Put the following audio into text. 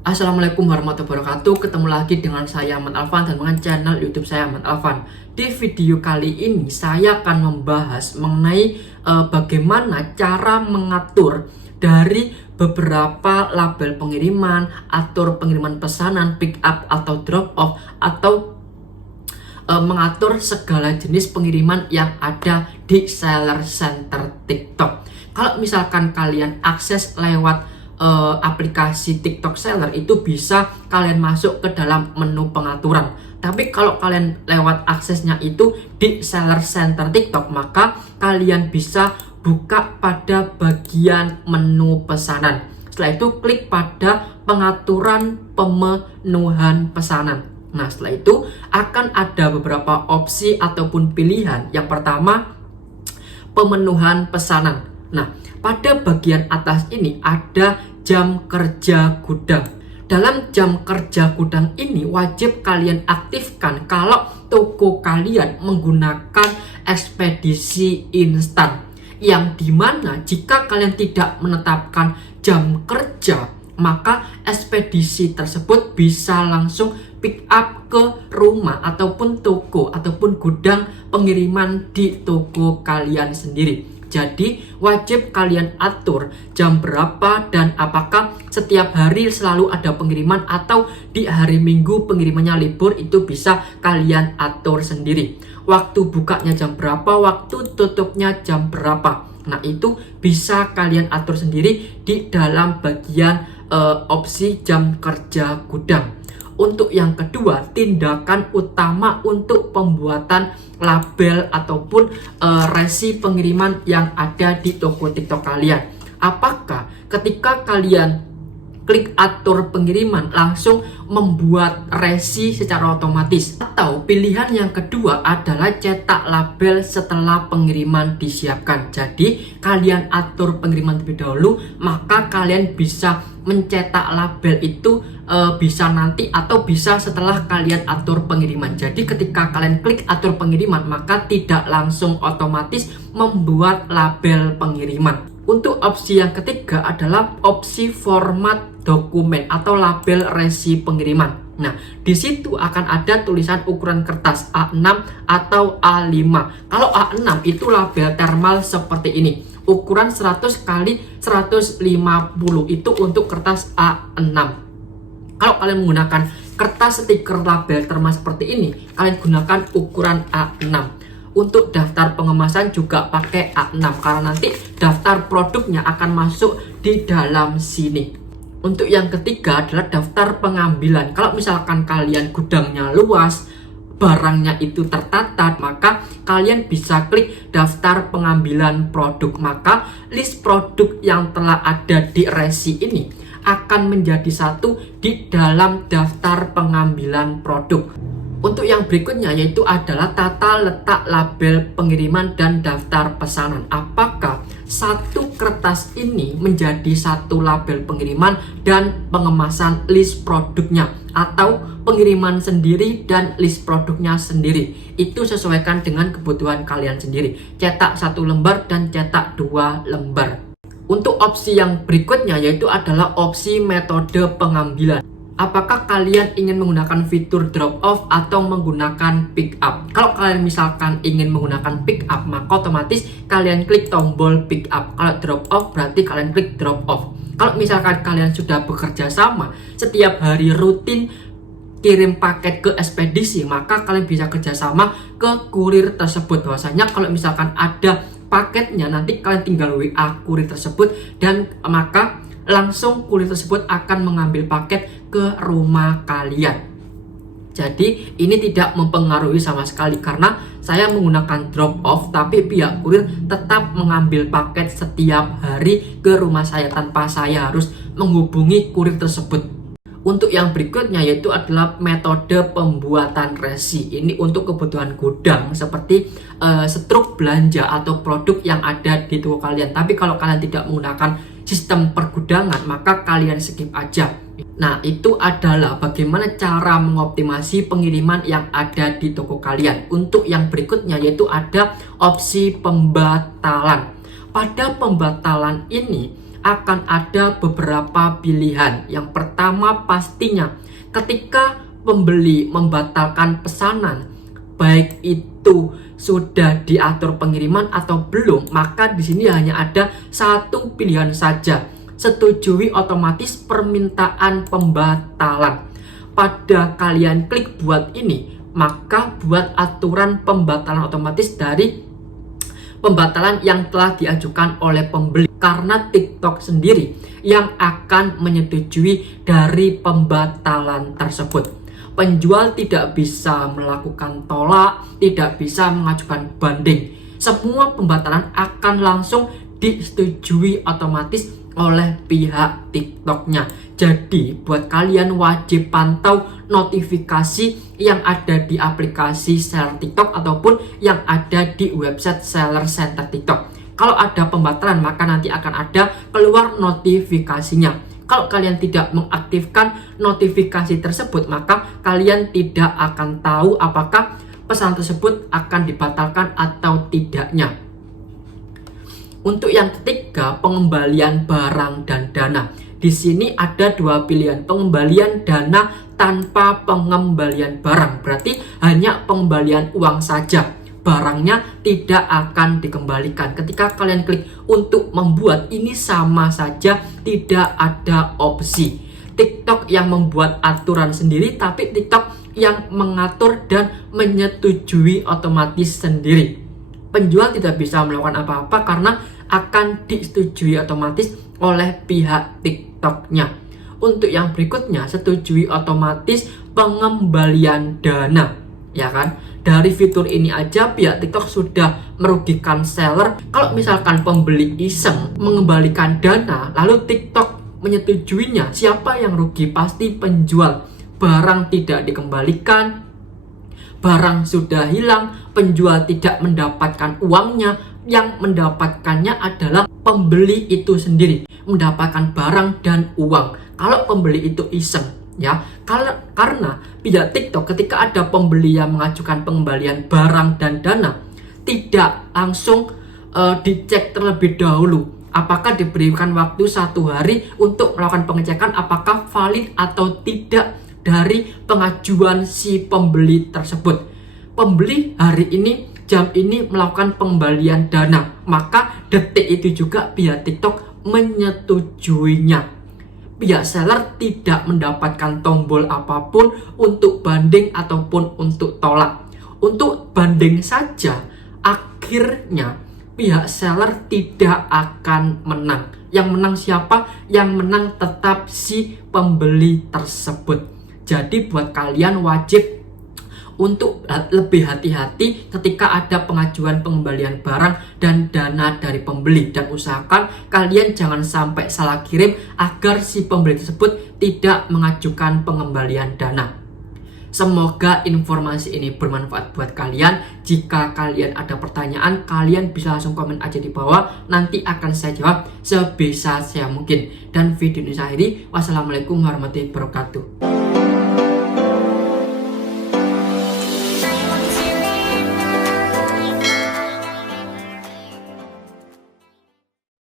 Assalamualaikum warahmatullahi wabarakatuh. Ketemu lagi dengan saya Ahmad Alfan dan dengan channel YouTube saya Ahmad Alfan. Di video kali ini saya akan membahas mengenai bagaimana cara mengatur dari beberapa label pengiriman, atur pengiriman pesanan, pick up atau drop off, atau mengatur segala jenis pengiriman yang ada di seller center TikTok. Kalau misalkan kalian akses lewat aplikasi TikTok Seller, itu bisa kalian masuk ke dalam menu pengaturan. Tapi kalau kalian lewat aksesnya itu di Seller Center TikTok, maka kalian bisa buka pada bagian menu pesanan. Setelah itu klik pada pengaturan pemenuhan pesanan. Nah, setelah itu akan ada beberapa opsi ataupun pilihan. Yang pertama, pemenuhan pesanan. Nah, pada bagian atas ini ada jam kerja gudang. Dalam jam kerja gudang ini wajib kalian aktifkan kalau toko kalian menggunakan ekspedisi instan, yang dimana jika kalian tidak menetapkan jam kerja, maka ekspedisi tersebut bisa langsung pick up ke rumah ataupun toko ataupun gudang pengiriman di toko kalian sendiri. Jadi wajib kalian atur jam berapa dan apakah setiap hari selalu ada pengiriman atau di hari Minggu pengirimannya libur, itu bisa kalian atur sendiri. Waktu bukanya jam berapa, waktu tutupnya jam berapa. Nah, itu bisa kalian atur sendiri di dalam bagian opsi jam kerja gudang. Untuk yang kedua, tindakan utama untuk pembuatan label ataupun resi pengiriman yang ada di toko TikTok kalian. Apakah ketika kalian klik atur pengiriman langsung membuat resi secara otomatis, atau pilihan yang kedua adalah cetak label setelah pengiriman disiapkan. Jadi kalian atur pengiriman terlebih dahulu, maka kalian bisa mencetak label itu bisa nanti atau bisa setelah kalian atur pengiriman. Jadi ketika kalian klik atur pengiriman, maka tidak langsung otomatis membuat label pengiriman. Untuk opsi yang ketiga adalah opsi format dokumen atau label resi pengiriman. Nah, di situ akan ada tulisan ukuran kertas A6 atau A5. Kalau A6 itu label thermal seperti ini. Ukuran 100 x 150 itu untuk kertas A6. Kalau kalian menggunakan kertas stiker label thermal seperti ini, kalian gunakan ukuran A6. Untuk daftar pengemasan juga pakai A6 karena nanti daftar produknya akan masuk di dalam sini. Untuk yang ketiga adalah daftar pengambilan. Kalau misalkan kalian gudangnya luas, barangnya itu tertata, maka kalian bisa klik daftar pengambilan produk. Maka list produk yang telah ada di resi ini akan menjadi satu di dalam daftar pengambilan produk. Untuk yang berikutnya yaitu adalah tata letak label pengiriman dan daftar pesanan. Apakah satu kertas ini menjadi satu label pengiriman dan pengemasan list produknya, atau pengiriman sendiri dan list produknya sendiri? Itu sesuaikan dengan kebutuhan kalian sendiri. Cetak 1 lembar dan cetak 2 lembar. Untuk opsi yang berikutnya yaitu adalah opsi metode pengambilan. Apakah kalian ingin menggunakan fitur drop off atau menggunakan pick up? Kalau kalian misalkan ingin menggunakan pick up, maka otomatis kalian klik tombol pick up. Kalau drop off berarti kalian klik drop off. Kalau misalkan kalian sudah bekerja sama setiap hari rutin kirim paket ke ekspedisi, maka kalian bisa kerjasama ke kurir tersebut. Bahwasanya kalau misalkan ada paketnya, nanti kalian tinggal WA kurir tersebut dan maka langsung kurir tersebut akan mengambil paket ke rumah kalian. Jadi ini tidak mempengaruhi sama sekali karena saya menggunakan drop off, tapi pihak kurir tetap mengambil paket setiap hari ke rumah saya tanpa saya harus menghubungi kurir tersebut. Untuk yang berikutnya yaitu adalah metode pembuatan resi. Ini untuk kebutuhan gudang seperti struk belanja atau produk yang ada di toko kalian. Tapi kalau kalian tidak menggunakan sistem pergudangan, maka kalian skip aja. Nah, itu adalah bagaimana cara mengoptimasi pengiriman yang ada di toko kalian. Untuk yang berikutnya yaitu ada opsi pembatalan. Pada pembatalan ini akan ada beberapa pilihan. Yang pertama pastinya ketika pembeli membatalkan pesanan, baik itu sudah diatur pengiriman atau belum, maka di sini hanya ada satu pilihan saja, setujui otomatis permintaan pembatalan. Pada kalian klik buat ini, maka buat aturan pembatalan otomatis dari pembatalan yang telah diajukan oleh pembeli, karena TikTok sendiri yang akan menyetujui dari pembatalan tersebut. Penjual tidak bisa melakukan tolak, tidak bisa mengajukan banding. Semua pembatalan akan langsung disetujui otomatis oleh pihak TikToknya. Jadi buat kalian wajib pantau notifikasi yang ada di aplikasi seller TikTok ataupun yang ada di website seller center TikTok. Kalau ada pembatalan maka nanti akan ada keluar notifikasinya. Kalau kalian tidak mengaktifkan notifikasi tersebut, maka kalian tidak akan tahu apakah pesan tersebut akan dibatalkan atau tidaknya. Untuk yang ketiga, pengembalian barang dan dana. Di sini ada dua pilihan, pengembalian dana tanpa pengembalian barang. Berarti hanya pengembalian uang saja. Barangnya tidak akan dikembalikan. Ketika kalian klik untuk membuat, ini sama saja tidak ada opsi. TikTok yang membuat aturan sendiri, tapi TikTok yang mengatur dan menyetujui otomatis sendiri. Penjual tidak bisa melakukan apa-apa karena akan disetujui otomatis oleh pihak TikToknya. Untuk yang berikutnya, setujui otomatis pengembalian dana, ya kan? Dari fitur ini aja pihak TikTok sudah merugikan seller. Kalau misalkan pembeli iseng mengembalikan dana lalu TikTok menyetujuinya, siapa yang rugi? Pasti penjual. Barang tidak dikembalikan, barang sudah hilang, penjual tidak mendapatkan uangnya, yang mendapatkannya adalah pembeli itu sendiri, mendapatkan barang dan uang. Kalau pembeli itu iseng, ya, karena pihak TikTok ketika ada pembeli yang mengajukan pengembalian barang dan dana, tidak langsung dicek terlebih dahulu apakah diberikan waktu 1 hari untuk melakukan pengecekan apakah valid atau tidak dari pengajuan si pembeli tersebut. Pembeli hari ini jam ini melakukan pengembalian dana, maka detik itu juga pihak TikTok menyetujuinya. Pihak seller tidak mendapatkan tombol apapun untuk banding ataupun untuk tolak. Untuk banding saja, akhirnya pihak seller tidak akan menang. Yang menang siapa? Yang menang tetap si pembeli tersebut. Jadi buat kalian wajib untuk lebih hati-hati ketika ada pengajuan pengembalian barang dan dana dari pembeli, dan usahakan kalian jangan sampai salah kirim agar si pembeli tersebut tidak mengajukan pengembalian dana. Semoga informasi ini bermanfaat buat kalian. Jika kalian ada pertanyaan, kalian bisa langsung komen aja di bawah, nanti akan saya jawab sebisa saya mungkin. Dan video ini saya akhiri. Wassalamualaikum warahmatullahi wabarakatuh.